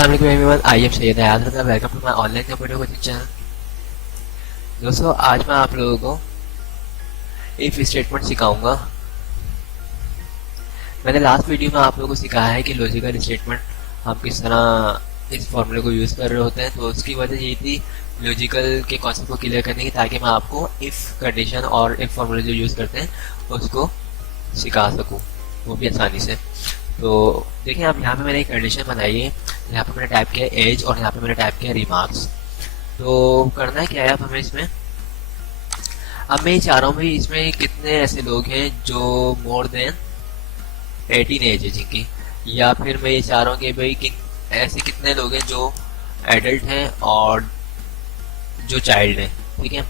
अस्सलाम वालेकुम everyone, I am Syed Hayat Raza. Welcome to my online computer coaching channel. दोस्तों, आज मैं आप लोगों को इफ स्टेटमेंट सिखाऊंगा। मैंने लास्ट वीडियो में आप लोगों को सिखाया है कि लॉजिकल स्टेटमेंट हम किस तरह इस फॉर्मूले को यूज़ कर रहे होते हैं। तो उसकी वजह ये थी लॉजिकल के कॉन्सेप्ट को क्लियर करने की, ताकि मैं आपको इफ़ कंडीशन और इफ़ फॉर्मूले जो यूज़ करते हैं उसको सिखा सकूँ, वो भी आसानी से। तो देखिए, आप यहाँ पे मैंने एक कंडीशन बनाई है। यहाँ पे मैंने टाइप किया एज और यहाँ पे मैंने टाइप किया रिमार्क्स। तो करना है क्या है अब हमें इसमें, अब मैं ये चाह रहा हूँ भाई इसमें कितने ऐसे लोग हैं जो मोर देन 18 एज है जिनकी, या फिर मैं ये चाह रहा हूँ कि भाई ऐसे कितने लोग हैं जो एडल्ट हैं और जो चाइल्ड हैं। ठीक है,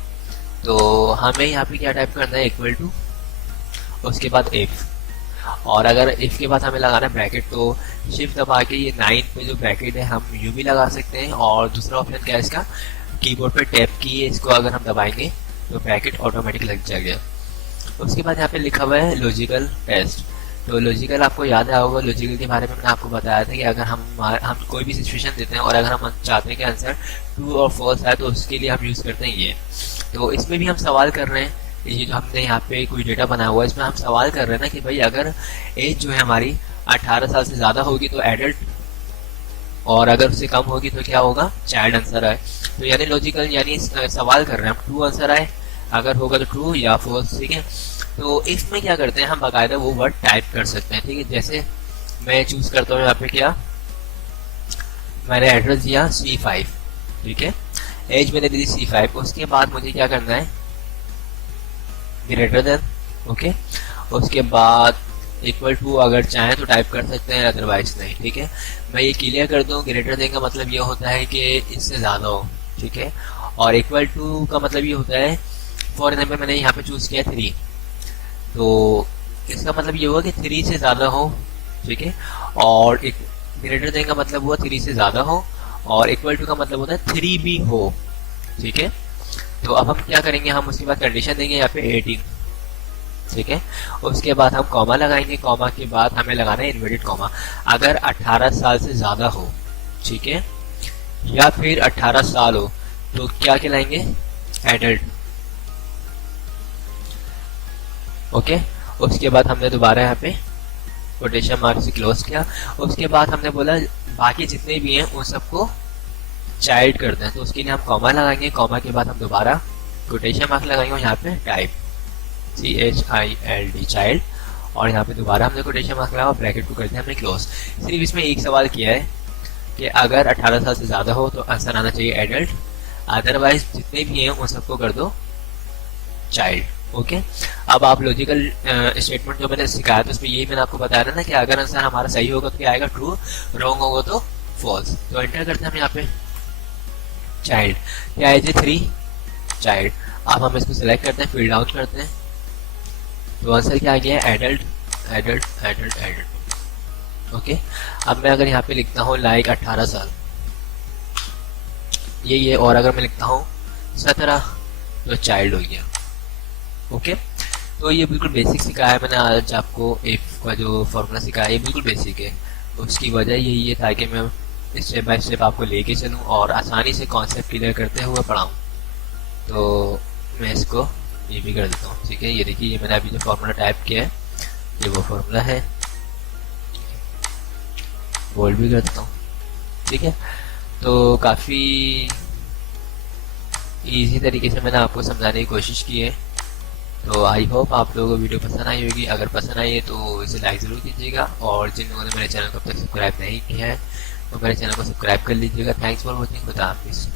तो हमें यहाँ पे क्या टाइप करना है, इक्वल टू, उसके बाद इफ, और अगर इफ के बाद हमें लगाना है ब्रैकेट, तो शिफ्ट दबा के ये 9 पे जो ब्रैकेट है हम यू भी लगा सकते हैं। और दूसरा ऑप्शन क्या है इसका, कीबोर्ड पे टैप की है, इसको अगर हम दबाएंगे तो ब्रैकेट ऑटोमेटिक लग जाएगा। उसके बाद यहाँ पे लिखा हुआ है लॉजिकल टेस्ट। तो लॉजिकल आपको याद आया होगा, लॉजिकल के बारे में मैंने आपको बताया था कि अगर हम कोई भी सिचुएशन देते हैं और अगर हम चाहते हैं कि आंसर ट्रू और फॉल्स है, तो उसके लिए हम यूज़ करते हैं ये। तो इसमें भी हम सवाल कर रहे हैं, ये जो हमने यहाँ पे कोई डेटा बनाया हुआ है इसमें हम सवाल कर रहे हैं ना कि भाई अगर एज जो है हमारी 18 साल से ज़्यादा होगी तो एडल्ट, और अगर उससे कम होगी तो क्या होगा, चाइल्ड आंसर आए। तो यानी लॉजिकल, यानी सवाल कर रहे हैं हम, ट्रू आंसर आए, अगर होगा तो ट्रू या फॉल्स। ठीक है, तो इसमें क्या करते हैं हम बाकायदा वो वर्ड टाइप कर सकते हैं। ठीक है, जैसे मैं चूज करता हूँ यहाँ पे क्या, मैंने एड्रेस दिया C5। ठीक है, एज मैंने दी C5। उसके बाद मुझे क्या करना है, ग्रेटर देन, ओके। उसके बाद इक्वल टू, अगर चाहें तो टाइप कर सकते हैं, अदरवाइज नहीं। ठीक है, मैं ये क्लियर कर दूं, ग्रेटर देन का मतलब ये होता है कि इससे ज़्यादा हो। ठीक है, और इक्वल टू का मतलब ये होता है, फॉर एग्जाम्पल मैंने यहाँ पे चूज़ किया 3, तो इसका मतलब ये होगा कि 3 से ज़्यादा हो। ठीक है, और एक ग्रेटर देन का मतलब हुआ 3 से ज़्यादा हो, और इक्वल टू का मतलब होता है 3 भी हो। ठीक है, तो अब हम क्या करेंगे, हम उसके बाद कंडीशन देंगे यहाँ पे 18। ठीक है, उसके बाद हम कॉमा लगाएंगे, कॉमा के बाद हमें लगाना है इन्वर्टेड कॉमा, अगर 18 साल से ज़्यादा हो। ठीक है, या फिर 18 साल हो तो क्या कहलाएंगे, एडल्ट। ओके, उसके बाद हमने दोबारा यहाँ पे कोटेशन मार्क से क्लोज किया। उसके बाद हमने बोला बाकी जितने भी हैं उन सबको चाइल्ड करते हैं, तो उसके लिए हम कॉमा लगाएंगे, कॉमा के बाद हम दोबारा कोटेशन मार्क लगाएंगे और यहाँ पे टाइप CHILD चाइल्ड, और यहाँ पे दोबारा हमने कोटेशन मार्क लगाया और ब्रैकेट को करते हैं हमने क्लोज। सिर्फ इसमें एक सवाल किया है कि अगर 18 साल से ज़्यादा हो तो आंसर आना चाहिए एडल्ट, अदरवाइज जितने भी हैं उन सबको कर दो चाइल्ड। ओके, अब आप लॉजिकल स्टेटमेंट जो मैंने सिखाया था उसमें यही मैंने आपको बताया था ना कि अगर आंसर हमारा सही होगा तो क्या आएगा, ट्रू, रॉन्ग होगा तो फॉल्स। तो एंटर करते हैं हम यहाँ पे चाइल्ड, क्या एज है 3, चाइल्ड। अब हम इसको सिलेक्ट करते हैं, फील्ड आउट करते हैं, तो आंसर क्या आ गया है, adult adult adult adult. Okay, अब मैं अगर यहाँ पे लिखता हूँ लाइक 18 साल, ये और अगर मैं लिखता हूँ 17 तो चाइल्ड हो गया। ओके, तो ये बिल्कुल बेसिक सिखाया है मैंने आज आपको, इफ का जो फॉर्मूला सिखाया है ये बिल्कुल बेसिक है। उसकी वजह यही है ताकि मैं स्टेप बाय स्टेप आपको लेके चलूँ और आसानी से कॉन्सेप्ट क्लियर करते हुए पढ़ाऊँ। तो मैं इसको ये भी कर देता हूँ। ठीक है, ये देखिए, ये मैंने अभी जो फॉर्मूला टाइप किया है ये वो फॉर्मूला है, बोल्ड भी कर देता हूँ। ठीक है, तो काफ़ी इजी तरीके से मैंने आपको समझाने की कोशिश की है। तो आई होप आप लोगों को वीडियो पसंद आई होगी। अगर पसंद आई है तो इसे लाइक ज़रूर कीजिएगा, और जिन लोगों ने मेरे चैनल को अब तक सब्सक्राइब नहीं किया है तो मेरे चैनल को सब्सक्राइब कर लीजिएगा। थैंक्स फॉर वॉचिंग, खुदा हाफिज़।